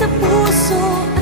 sa puso